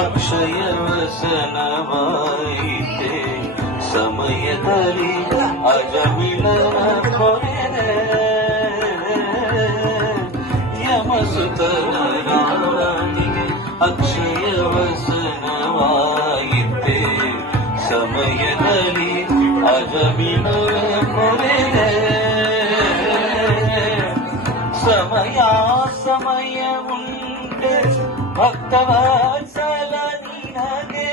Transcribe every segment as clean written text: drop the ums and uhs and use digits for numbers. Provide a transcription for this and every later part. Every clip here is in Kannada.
ಅಕ್ಷಯ ವಸನವಾಯಿತೆ ಸಮಯದಲ್ಲಿ ಅಜಮಿಲನ ಕೊರೆದೆ ಯಮಸುತನ ರಾಣಿಗೆ ಅಕ್ಷಯ ವಸನವಾಯಿತೆ ಸಮಯದಲ್ಲಿ ಅಜಮಿಲನ ಕೊರೆದೆ ಸಮಯ ಸಮಯ ಉಂಟೆ ಭಕ್ತವತ್ಸಲ ನಿನಗೆ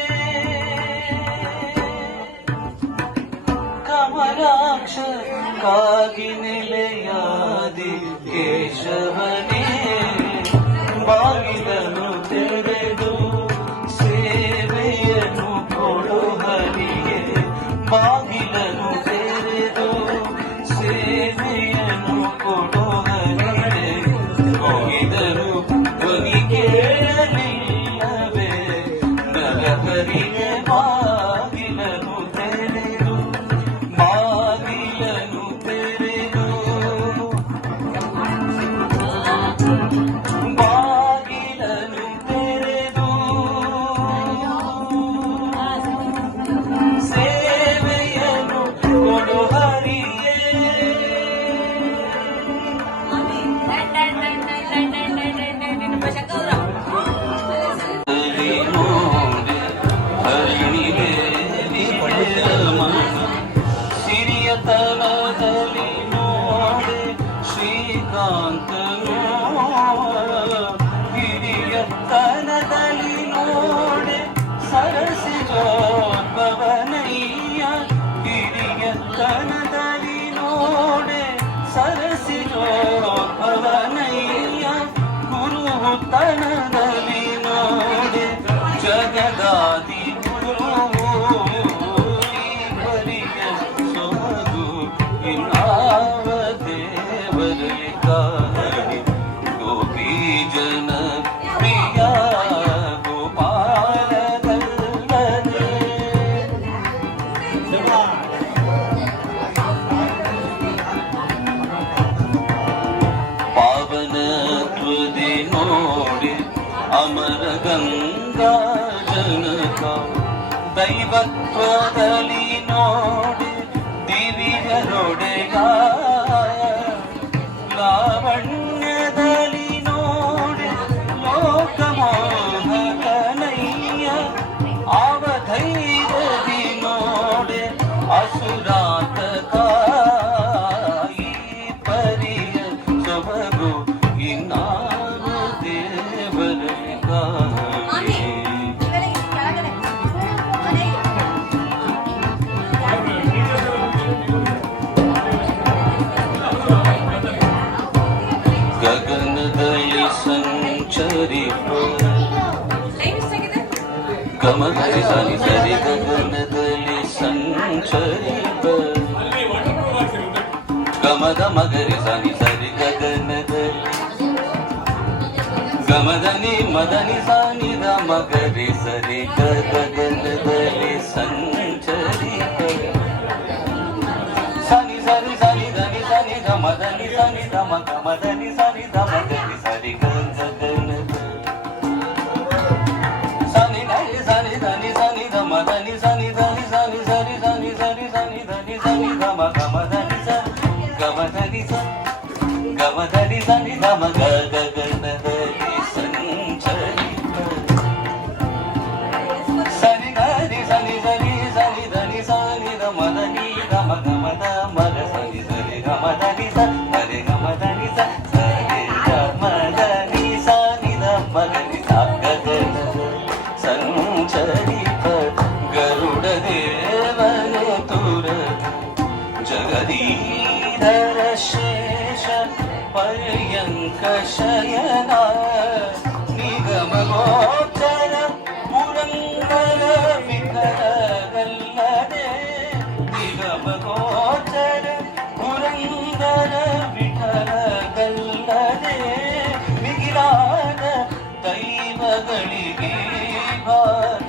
ಕಮಲಾಕ್ಷ ಕಾಗಿ ನೆಲೆಯಾದಿ ಕೇಶವನೇ ಬಾಗಿಲನ್ನು ತೆರೆದು ಸೇವೆಯನ್ನು ಕೊಡು ಹರಿಗೆ ಬಾಗಿಲನ್ನು ತೆರೆದು ಸೇವೆಯನ್ನು ಕೊಡು ಹರಿಗೆ ಹೋಗಿದರು ಧ್ವನಿ ಕೇಳಲಿಲ್ಲವೇ ನರಹರಿಗೆ ಬಾಗಿಲನು ತೆರೆದು ಬಾಗಿಲನು ತೆರೆದು ಬಾಗಿಲನು ತೆರೆದು ಸೇವೆಯನ್ನು ಕೊಡು ಹರಿಯೇ ಸಿರಿಯತನದಲ್ಲಿ ನೋಡೆ ಶ್ರೀಕಾಂತನು ಹಿರಿಯತನದಲ್ಲಿ ನೋಡೆ ಸರಸಿಜೋದ್ಭವನಯ್ಯ ಹಿರಿಯತನದಲ್ಲಿ ನೋಡೆ ಸರಸಿಜೋದ್ಭವನಯ್ಯ ಗುರುತನದಲ್ಲಿ ನೋಡೆ ಜಗದಾದಿ ಗುರುವು ಗೋಪಿ ಜನ ಪ್ರಿಯ ಗೋಪಾಲದಲ್ಲದೆ ಪಾವನತ್ವದಿ ನೋಡಿ ಅಮರ ಗಂಗಾ ಜನಕ ದೈವತ್ವದಲ್ಲಿ ನೋಡಿ ದಿವ್ಯರೊಡೆಗ ಲಾವಣ್ಯದಲ್ಲಿ ನೋಡಿ ಲೋಕಮೋಹಕನಯ್ಯ ಅವಧೈರ್ಯದಿ ನೋಡಿ ಅಸುರಾತಕಾಯಿ ಪರಿಯ ಸೊಬಗು ಇನ್ನಾವ ದೇವರ ಗಗನದಲ್ಲಿ ಸಂಚರಿಪ ಗಮಗರಿ ಸರಿ ಸರಿ ಗಗನದಲ್ಲಿ ಸಂಚರಿಪ ಗಮದ ಮಗರಿ ಸರಿ ಸರಿ ಗಗನದಲ್ಲಿ ಗಮದನಿ ಮದನಿ ಸಾನಿದ ಮಗರಿ ಸರಿ ಗಗನದಲ್ಲಿ ಸಂಚರಿಪ ಸನಿ ಸರಿ ಸನಿ ಧನಿ ಸನಿ ಗಮದನಿ ಸನಿ ಧಮ ಗಮದನಿ ಸನಿ ಧಮ ಗರಿ ಸರಿ ಗಗನ ಸನಿ ನರಿ ಸನಿ ಧನಿ ಸನಿ ಧಮ ಧನಿ ಸನಿ ಧನಿ ಸನಿ ಸರಿ ಸನಿ ಸರಿ ಸನಿ ಧನಿ ಸನಿ ಧಮ ಗಮದನಿ ಸನಿ ಗಮದನಿ ಸನಿ ಗಮದನಿ ಸನಿ ಧಮ ಗಗನದಲ್ಲಿ ಸಂಚರಿತ ಸನಿ ನರಿ ಸನಿ ಸನಿ ಸನಿ ಧನಿ ಸನಿ ಧಮ ಧನಿ ಧಮ ಗಮದ ಮರ ಸನಿ ಸರಿ ಗಮದನಿ ಸರಿ ಗಮದನಿ ಸರಿ ಗಮದನಿ ಸನಿ ಧಮ ಗರಿ ಗಗನ ಸಂಚರಿತ ಗರುಡ ದೇವನು ತುರ ಜಗದೀಧರ ಶೇಷ ಪರ್ಯಂಕ ಶಯನ ನಿಗಮ ಗೋಚರ ಪುರಂದರ ವಿಠಲಗಲ್ಲದೆ ನಿಗಮ ಗೋಚರ ಪುರಂದರ ವಿಠಲಗಲ್ಲದೆ ಮಿಗಿಲಾದ ದೈವಗಳಿಗೆ ಭಾರ